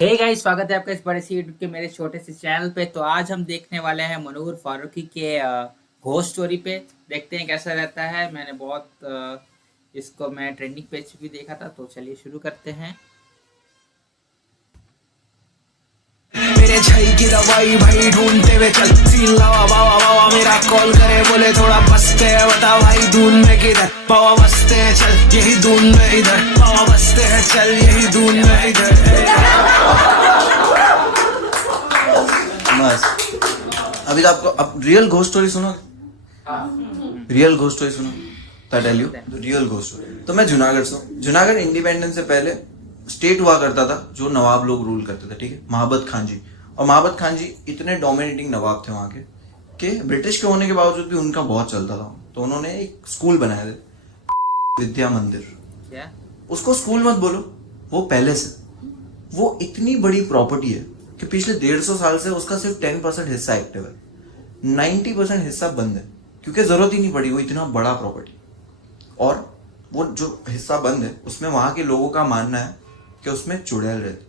Hey guys, स्वागत है आपका इस बड़े से यूट्यूब के मेरे छोटे से चैनल पे। तो आज हम देखने वाले हैं मनूर फारूकी के घोस्ट स्टोरी पे। देखते हैं कैसा रहता है। मैंने बहुत इसको मैं ट्रेंडिंग पेज भी देखा था, तो चलिए शुरू करते हैं। मेरे छई की दवाई भाई ढूंढते हुए चल सील लावा बावा बावा मेरा कॉल करे बोले थोड़ा बसते हैं बता भाई ढूंढने किधर बावा बसते हैं चल यही ढूंढने इधर बावा बसते हैं चल यही ढूंढने इधर। बस अभी तो आपको अब रियल घोस्ट स्टोरी सुनो। रियल घोस्ट स्टोरी सुनो तो tell you real ghost story. तो मैं जूनागढ़ से हूँ। जूनागढ़ इंडिपेंडेंस से पहले स्टेट हुआ करता था जो नवाब लोग रूल करते थे, ठीक है। महाबत खान जी, और महाबत खान जी इतने डोमिनेटिंग नवाब थे वहाँ के कि ब्रिटिश के होने के बावजूद भी उनका बहुत चलता था। तो उन्होंने एक स्कूल बनाया था, विद्या मंदिर। क्या उसको स्कूल मत बोलो, वो पैलेस है। वो इतनी बड़ी प्रॉपर्टी है कि पिछले 150 साल से उसका सिर्फ 10% हिस्सा एक्टिव है, 90% हिस्सा बंद है क्योंकि जरूरत ही नहीं पड़ी। वो इतना बड़ा प्रॉपर्टी, और वो जो हिस्सा बंद है उसमें वहां के लोगों का मानना है कि उसमें चुड़ैल रहती।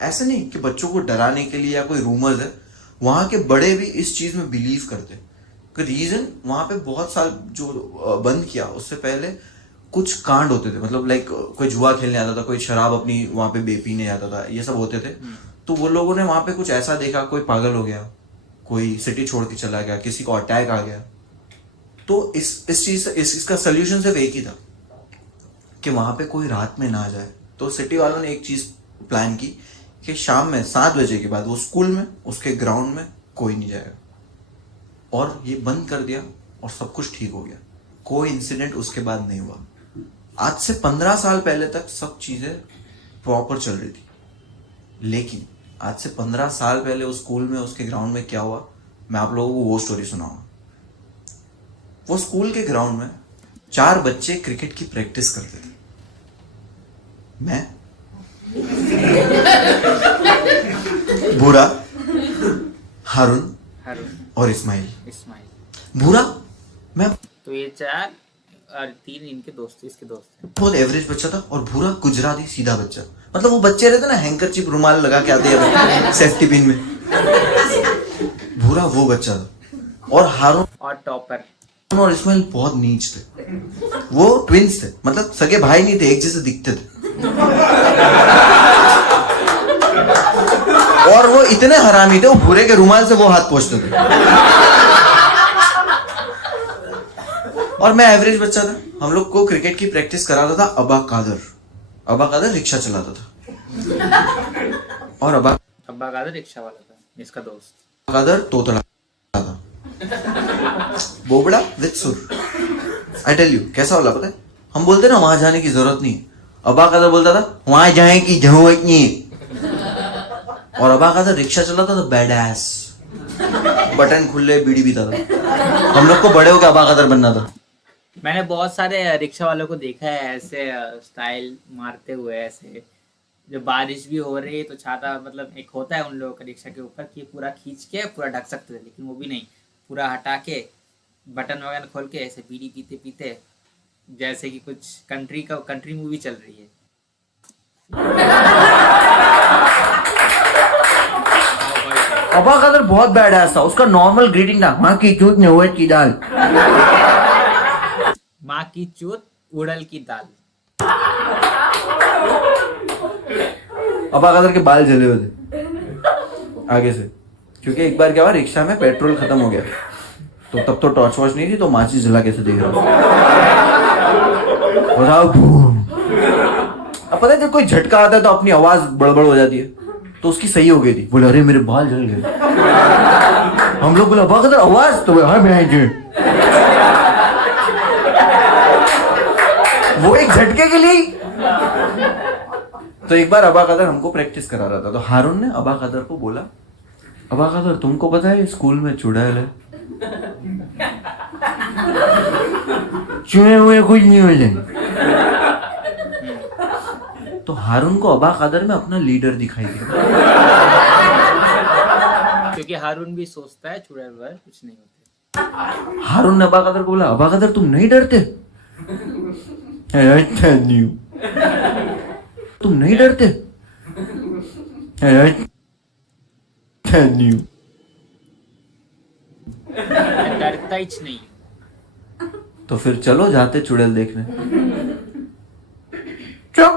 ऐसा नहीं कि बच्चों को डराने के लिए या कोई रूमर्स है, वहां के बड़े भी इस चीज में बिलीव करते कि रीजन वहां पे बहुत साल जो बंद किया उससे पहले कुछ कांड होते थे। मतलब लाइक कोई जुआ खेलने आता था, कोई शराब अपनी वहां पे पीने आता था, ये सब होते थे। तो वो लोगों ने वहां पे कुछ ऐसा देखा, कोई पागल हो गया, कोई सिटी छोड़ के चला गया, किसी को अटैक आ गया। तो इसका सोल्यूशन सिर्फ एक ही था कि वहां पे कोई रात में ना जाए। तो सिटी वालों ने एक चीज प्लान की कि शाम में 7 बजे के बाद वो स्कूल में उसके ग्राउंड में कोई नहीं जाएगा, और ये बंद कर दिया और सब कुछ ठीक हो गया। कोई इंसिडेंट उसके बाद नहीं हुआ। आज से 15 साल पहले तक सब चीजें प्रॉपर चल रही थी, लेकिन आज से 15 साल पहले उस स्कूल में उसके ग्राउंड में क्या हुआ, मैं आप लोगों को वो स्टोरी सुनाऊंगा। वो स्कूल के ग्राउंड में 4 बच्चे क्रिकेट की प्रैक्टिस करते थे। मैं, भूरा, हारून और इस्माइल। भूरा मैं तो ये 4 और 3 इनके दोस्त, इसके दोस्त हैं। बहुत एवरेज बच्चा था, और भूरा गुजराती सीधा बच्चा। मतलब वो बच्चे रहते ना हैंकरचिप रुमाल लगा के आते हैं सेफ्टी पिन में, भूरा वो बच्चा था। और हारून और टॉपर और इस्माइल बहुत नीच थे। वो ट्विंस थे, मतलब सगे भाई नहीं थे, एक जैसे दिखते थे। और वो इतने हरामी थे, वो भूरे के रुमाल से वो हाथ पोंछते थे। और मैं एवरेज बच्चा था। हम लोग को क्रिकेट की प्रैक्टिस कराता था अबा कादर। अबा कादर रिक्शा चलाता था, और अबा कादर रिक्शा वाला था, इसका दोस्त। कादर तोतला था, बोबड़ा विद सुर। आई टेल यू कैसा वाला पता है। हम बोलते ना वहां जाने की जरूरत नहीं, अबा कादर बोलता था वहां जाने की जरूरत नहीं। और अबा कादर रिक्शा चलाता था बैडास, बटन खुले, बीड़ी पीता था। हम लोग को बड़े होकर अबा कादर बनना था। मैंने बहुत सारे रिक्शा वालों को देखा है ऐसे स्टाइल मारते हुए। ऐसे जब बारिश भी हो रही है तो छाता, मतलब एक होता है उन लोगों का रिक्शा के ऊपर कि पूरा खींच के पूरा ढक सकते थे, लेकिन वो भी नहीं, पूरा हटा के बटन वगैरह खोल के ऐसे बीड़ी पीते पीते, जैसे कि कुछ कंट्री मूवी चल रही है। अबा कादर बहुत बैड था। उसका नॉर्मल ग्रीटिंग था, माँ की चूत ने उड़द की दाल। माँ की चूत उड़ल की दाल। अबा कादर के बाल जले हुए थे आगे से, क्योंकि एक बार क्या हुआ, रिक्शा में पेट्रोल खत्म हो गया। तो तब तो टॉर्च वॉर्च नहीं थी, तो माचिस जला कैसे देख रहा हूँ। अब पता है जब कोई झटका आता है तो अपनी आवाज बड़बड़ हो जाती है, तो उसकी सही हो गई थी। बोले अरे मेरे बाल जल गए। हम लोग बोले अबा कादर आवाज, तो हाँ मैं वो एक झटके के लिए। तो एक बार अबा कादर हमको प्रैक्टिस करा रहा था, तो हारून ने अबा कादर को बोला, अबा कादर तुमको पता है स्कूल में चुड़ैल है, चुने हुए कुछ नहीं हो जाए। तो हारून को अबा कादर में अपना लीडर दिखाई दिया, क्योंकि हारून भी सोचता है चुड़ैल वगैरह कुछ नहीं होते। हारून ने अबा कादर को बोला, अबा कादर तुम नहीं डरते? तुम नहीं डरते? मैं डरता ही नहीं। तो फिर चलो जाते चुड़ैल देखने। चुप।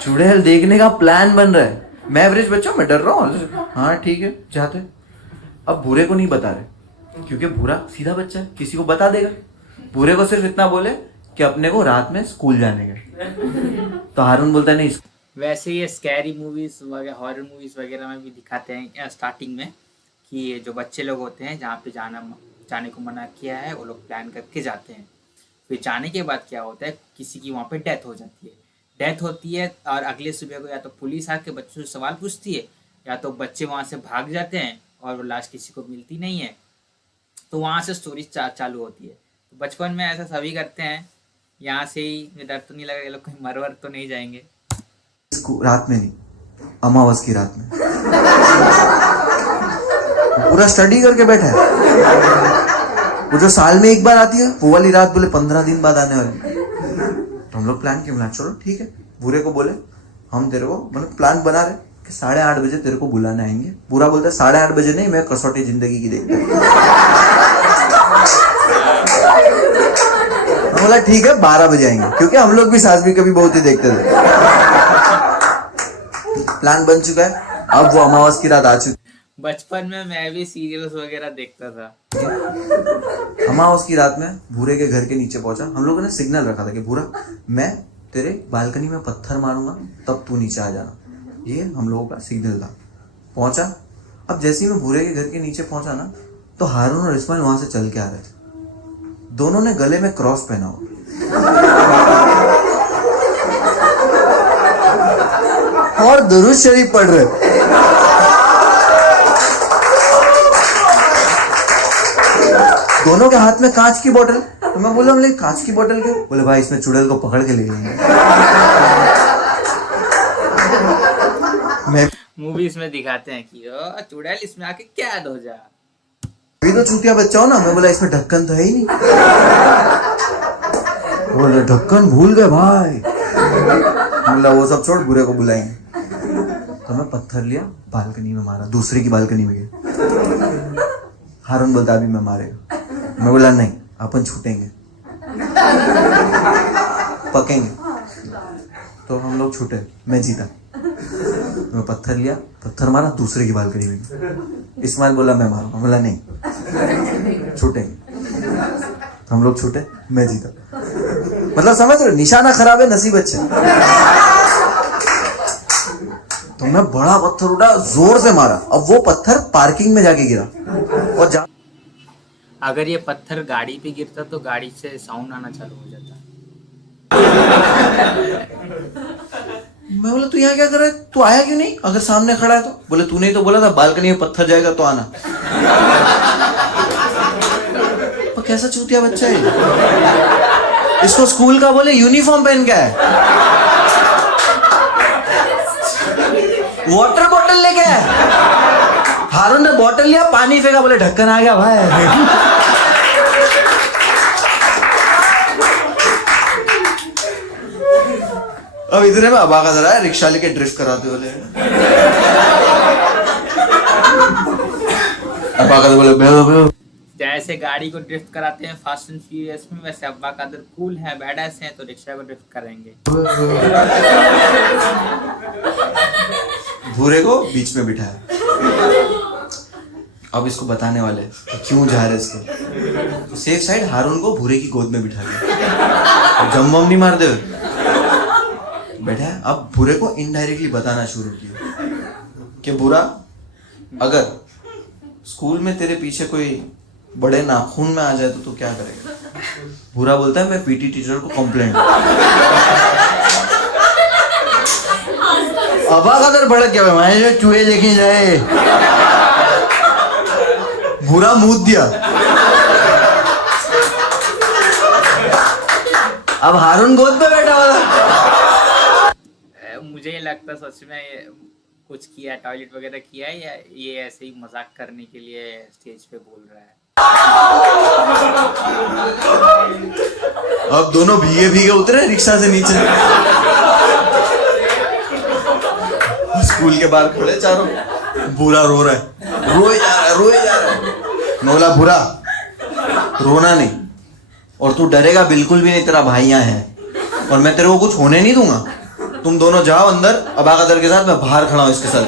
चुड़ैल देखने का प्लान बन रहा है। मैं एवरेज बच्चा, मैं डर रहा हूँ। हाँ ठीक है, जाते। अब भूरे को नहीं बता रहे क्योंकि भूरा सीधा बच्चा है, किसी को बता देगा। भूरे को सिर्फ इतना बोले कि अपने को रात में स्कूल जाने का। तो हारून बोलता है नहीं। वैसे ये स्कैरी मूवीज वगैरह, हॉरर मूवीज वगैरह में भी दिखाते हैं स्टार्टिंग में कि ये जो बच्चे लोग होते हैं जहाँ पे जाने को मना किया है, वो लोग प्लान करके जाते हैं। फिर जाने के बाद क्या होता है, किसी की वहाँ पे डेथ हो जाती है। डेथ होती है और अगले सुबह को या तो पुलिस आके बच्चों से सवाल पूछती है, या तो बच्चे वहाँ से भाग जाते हैं और वो लाश किसी को मिलती नहीं है। तो वहाँ से स्टोरी चालू होती है। तो बचपन में ऐसा सभी करते हैं। यहाँ से ही डर तो नहीं लगा, ये लोग कहीं मरवर तो नहीं जाएंगे। रात में नहीं, अमावस की रात में पूरा स्टडी करके बैठा है। वो जो साल में एक बार आती है वो वाली रात बोले 15 दिन बाद आने वाली। तो हम लोग प्लान क्यों बना, चलो ठीक है। भूरे को बोले हम तेरे को मतलब प्लान बना रहे कि 8:30 बजे तेरे को बुलाने आएंगे। बुरा बोलता है 8:30 बजे नहीं, मैं कसौटी जिंदगी की देखता हूँ। बोला ठीक है 12 बजे आएंगे, क्योंकि हम लोग भी सास भी कभी बहुत ही देखते थे। प्लान बन चुका है। अब वो अमावस की रात आ चुकी। बचपन में मैं भी सीरियल्स वगैरह देखता था। अमावस की रात में भूरे के घर के नीचे पहुंचा। हम लोगों ने सिग्नल रखा था कि भूरा मैं तेरे बालकनी में पत्थर मारूंगा तब तू नीचे आ जाना। ये हम लोगों का सिग्नल था। पहुंचा। अब जैसे ही मैं भूरे के घर के नीचे पहुंचा ना, तो हारून और इस्माइल वहां से चल के आ रहे थे। दोनों ने गले में क्रॉस पहना हुआ और दुरूद शरीफ पढ़ रहे। दोनों के हाथ में कांच की बोतल। तो मैं बोला हमने कांच की बोतल क्यों? बोले भाई इसमें चुड़ैल को पकड़ के ले जाएंगे। मैं मूवीज में दिखाते हैं कि चुड़ैल इसमें आके कैद हो जा। अभी तो चूतिया बच्चा हो ना। मैं बोला इसमें ढक्कन तो है ही नहीं। बोले ढक्कन भूल गए भाई। बोला वो सब छोड़, बुरे को बुलाएंगे। तो मैं पत्थर लिया, बालकनी में मारा, दूसरे की बालकनी में गया। हारून बोलता अभी मैं मारेगा। मैं बोला नहीं, अपन छूटेंगे, पकेंगे। तो हम लोग छूटे, मैं जीता। मैं पत्थर लिया, पत्थर मारा, दूसरे की बालकनी में गया। इस्माइल बोला मैं मारूंगा। बोला नहीं, छूटेंगे। तो हम लोग छूटे, मैं जीता। मतलब समझ रहे, निशाना खराब है, नसीब अच्छा। तो मैं बड़ा पत्थर उठा, जोर से मारा। अब वो पत्थर पार्किंग में जाके गिरा। और अगर ये पत्थर गाड़ी पे गिरता तो गाड़ी से साउंड आना चालू हो जाता। मैं बोला तू यहाँ क्या कर रहा है, तू आया क्यों नहीं अगर सामने खड़ा है तो? बोले तूने ही तो बोला था बालकनी में पत्थर जाएगा तो आना। पर कैसा चूतिया बच्चा है, इसको स्कूल का बोले यूनिफॉर्म पहन के है, वाटर बॉटल लेके आए। हारून ने बॉटल लिया, पानी फेंका, बोले ढक्कन आ गया भाई। अब इधर में अबा का जरा रिक्शा लेके ड्रिफ्ट कराते बोले। अबा का बोले जैसे गाड़ी को ड्रिफ्ट कराते हैं फास्ट एंड फ्यूरियस में, वैसे अब्बा कादर कूल है, बैडास हैं, तो रिक्शा को ड्रिफ्ट करेंगे। भूरे को बीच में बिठाया। अब इसको बताने वाले क्यों जा रहे इसको। तो सेफ साइड हारून को भूरे की गोद में बिठा दिया। जम वम नहीं मार दे बैठा है। अब भूरे को इनडायरेक्टली बताना शुरू किया कि भूरा अगर स्कूल में तेरे पीछे कोई बड़े नाखून में आ जाए तो तू क्या करेगा? भूरा बोलता है मैं पीटी टीचर को कंप्लेंट। अबा का दर भड़क गया, मैं चूहे लेके जाए। भूरा मूत दिया। अब हारून गोद पे बैठा हुआ। मुझे लगता सच में कुछ किया, टॉयलेट वगैरह किया है, या ये ऐसे ही मजाक करने के लिए स्टेज पे बोल रहा है। अब दोनों भीगे भीगे उतरे रिक्शा से नीचे। स्कूल के बाहर खड़े चारों, बुरा रो रहा है, रोए जा रहा है, रोए जा रहा है। मैं बोला बुरा रोना नहीं, और तू डरेगा बिल्कुल भी नहीं, तेरा भाई यहाँ है और मैं तेरे को कुछ होने नहीं दूंगा। तुम दोनों जाओ अंदर अबाकदर के साथ, मैं बाहर खड़ा हूं इसके साथ।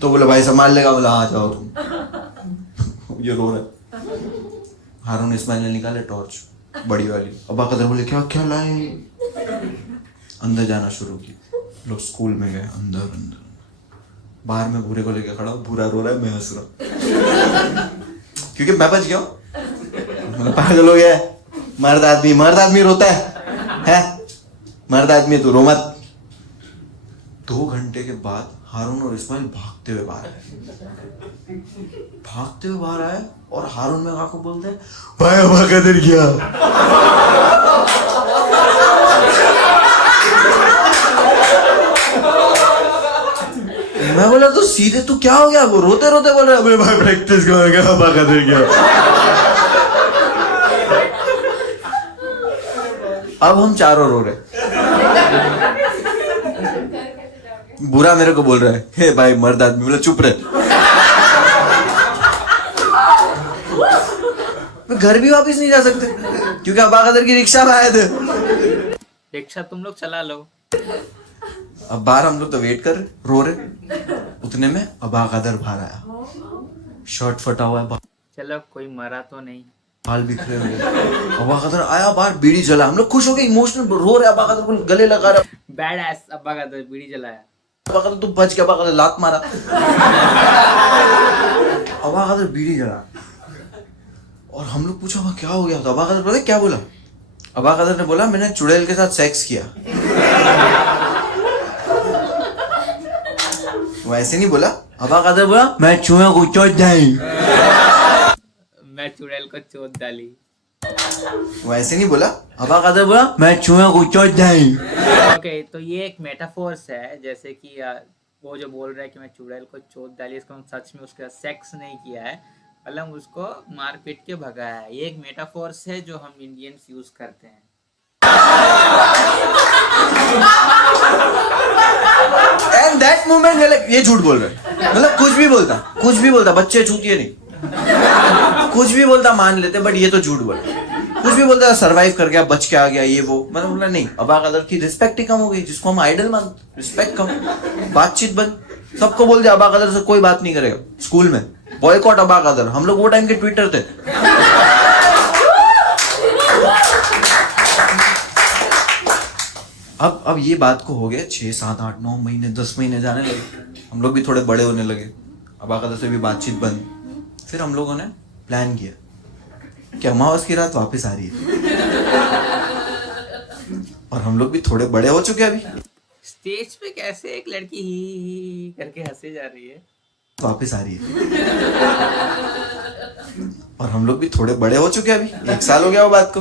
तो बोले भाई संभाल लेगा, बोला हाँ जाओ तुम। ये रो रहा है। हारून इस्माइल ने निकाले टॉर्च बड़ी वाली। अबाकदर बोले क्या क्या लाए? अंदर जाना शुरू किया। लोग स्कूल में गए, अंदर अंदर बाहर में भूरे को लेके खड़ा हूं, भूरा रो रहा है, मैं हंस रहा हूं क्योंकि मैं बच गया हूं। पागल हो गया है, मर्द आदमी रोता है? मर्द आदमी तू रो मत। 2 घंटे के बाद हारून और इस्माइल भागते हुए बाहर आए और हारून में काको बोलते हैं भाई अबाकदर गया। मैं बोला तो सीधे तू क्या हो गया? वो रोते रोते बोल रहा है भाई प्रैक्टिस कर गया, अबाकदर गया। अब हम चारों रो रहे। बुरा मेरे को बोल रहा है हे भाई मर्द आदमी, बोला चुप रहे। घर भी वापस नहीं जा सकते क्योंकि अबाकदर की रिक्शा में आए थे। रिक्शा तुम लोग चला लो। अब बाहर हम लोग तो वेट कर रहे, रो रहे। उतने में अबाकदर बाहर आया, शर्ट फटा हुआ है, चलो कोई मरा तो नहीं, बाल बिखरे हुए। अबाकदर आया बाहर, बीड़ी जला। हम लोग खुश हो गए, इमोशनल रो रहे। अबाकदर को गले लगा रहा। बैड एस अबाकदर बीड़ी जलाया। अबाकदर तू बच गया। अबाकदर लात मारा। अबाकदर बीड़ी जला और हम लोग पूछा वहां क्या हो गया? तो अबाकदर बोले क्या बोला? अबाकदर ने बोला मैंने चुड़ैल के साथ सेक्स किया। वो ऐसे नहीं बोला। अबाकदर बोला मैं चूहे को चोट डाली। मैं चुड़ैल को चोट डाली। वो ऐसे नहीं बोला। अबाकदर बोला मैं चूहे को चोट डाली। ओके, तो ये एक मेटाफोर्स है, जैसे कि वो जो बोल रहा है कि मैं चुड़ैल को चोट डाली, इसको हम सच में उसका सेक्स नहीं किया है, मतलब उसको मार पीट के भगाया है। ये एक मेटाफोर्स है जो हम इंडियंस यूज करते हैं। एंड दैट मोमेंट ये झूठ बोल रहे, मतलब कुछ भी बोलता बच्चे चूतिए नहीं, कुछ भी बोलता मान लेते, बट ये तो झूठ बोल। कुछ भी बोलता सरवाइव कर गया, बच के आ गया, ये वो, मतलब बोला नहीं। अबाकदर की रिस्पेक्ट ही कम हो गई, जिसको हम आइडल मानते, रिस्पेक्ट कम, बातचीत बंद। सबको बोल दिया अबाकदर से कोई बात नहीं करेगा स्कूल में, बॉयकॉट अबाकदर। हम लोग वो टाइम के ट्विटर थे। अब ये बात को हो गए 6, 7, 8, 9 महीने, 10 महीने जाने लगे। हम लोग भी थोड़े बड़े होने लगे, अबाकदर से भी बातचीत बंद। फिर हम लोगों ने प्लान किया कि अमावस की रात वापस आ रही है और हम लोग भी थोड़े बड़े हो चुके अभी। स्टेज पे कैसे एक लड़की ही करके हंसे जा रही है, वापस आ रही है और हम लोग भी थोड़े बड़े हो चुके अभी, 1 साल हो गया वो बात को।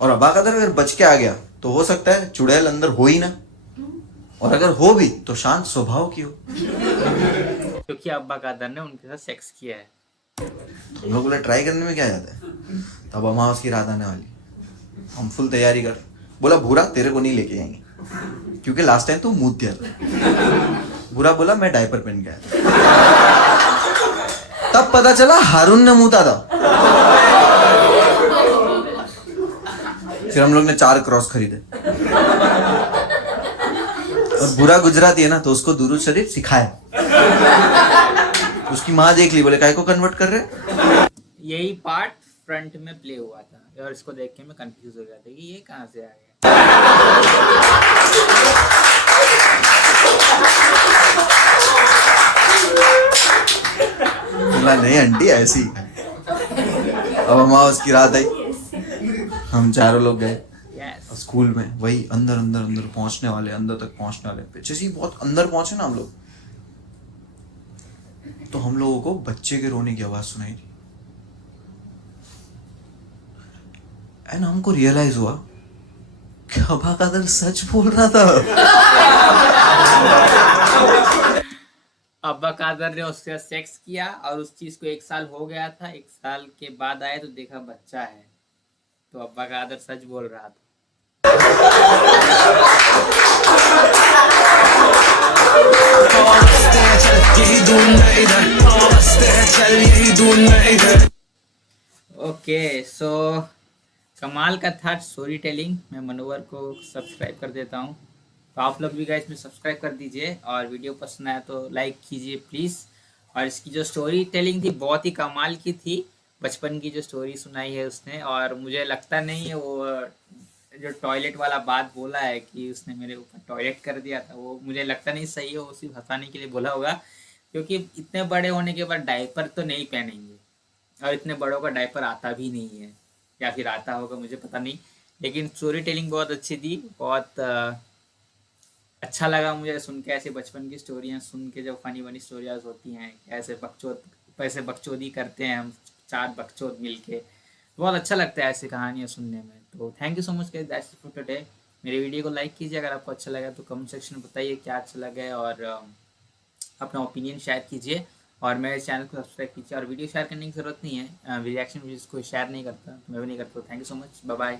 और अबाकदर अगर बच के आ गया तो हो सकता है चुड़ैल अंदर हो ही ना, और अगर हो भी तो शांत स्वभाव की हो, क्योंकि अबाकदर ने उनके साथ सेक्स किया है। तो हम लोग बोले ट्राई करने में क्या जाता है। तब अमावस की रात आने वाली, हम फुल तैयारी कर। बोला भूरा तेरे को नहीं लेके जाएंगे क्योंकにलास्ट टाइम तो मूत दिया था। भूरा बोला मैं डायपर पहन के आया। तब पता चला हारून ने मूता था। फिर हम लोग ने 4 क्रॉस खरीदे और बुरा गुजराती है ना, तो उसको दुरूद शरीफ सिखाया। उसकी माँ देख ली, बोले काय को कन्वर्ट कर रहे। यही पार्ट फ्रंट में प्ले हुआ था और इसको देख के मैं कंफ्यूज हो गया था कि ये कहाँ से आ गया। बोला नहीं आंटी ऐसी। अब अमावस की रात आई, हम चारों लोग गए स्कूल में। वही अंदर अंदर अंदर पहुंचने वाले, अंदर तक पहुंचने वाले। पीछे से बहुत अंदर पहुंचे ना हम लोग, तो हम लोगों को बच्चे के रोने की आवाज सुनाई दी। एंड हमको रियलाइज हुआ कि अबाकदर सच बोल रहा था। अबाकदर ने उससे सेक्स किया और उस चीज को 1 साल हो गया था। 1 साल के बाद आए तो देखा बच्चा है। तो अब्बा का आदर सच बोल रहा था। बाबा बसते हैं चल यही ढूंढना इधर, बाबा बसते हैं चल यही ढूंढना इधर। ओके सो कमाल का था स्टोरी टेलिंग। मैं मनोवर को सब्सक्राइब कर देता हूँ, तो आप लोग भी गाइस में सब्सक्राइब कर दीजिए, और वीडियो पसंद आया तो लाइक कीजिए प्लीज़। और इसकी जो स्टोरी टेलिंग थी बहुत ही कमाल की थी, बचपन की जो स्टोरी सुनाई है उसने। और मुझे लगता नहीं है वो जो टॉयलेट वाला बात बोला है कि उसने मेरे ऊपर टॉयलेट कर दिया था, वो मुझे लगता नहीं सही है, वो सिर्फ हंसाने के लिए बोला होगा। क्योंकि इतने बड़े होने के बाद डायपर तो नहीं पहनेंगे, और इतने बड़ों का डायपर आता भी नहीं है, या फिर आता होगा मुझे पता नहीं। लेकिन स्टोरी टेलिंग बहुत अच्छी थी, बहुत अच्छा लगा मुझे सुन के। ऐसे बचपन की स्टोरियाँ सुन के, जब फनी फनी स्टोरियाज होती हैं, ऐसे बकचोदी करते हैं हम 4 बकचोद मिलके, बहुत अच्छा लगता है ऐसी कहानियाँ सुनने में। तो thank you so much guys, that's it for today. मेरे वीडियो को लाइक कीजिए अगर आपको अच्छा लगा, तो कमेंट सेक्शन में बताइए क्या अच्छा लगा, और अपना ओपिनियन शेयर कीजिए, और मेरे चैनल को सब्सक्राइब कीजिए। और वीडियो शेयर करने की ज़रूरत नहीं है, रिएक्शन वीडियोज़ कोई शेयर नहीं करता, तो मैं भी नहीं करता। Thank you so much, bye bye.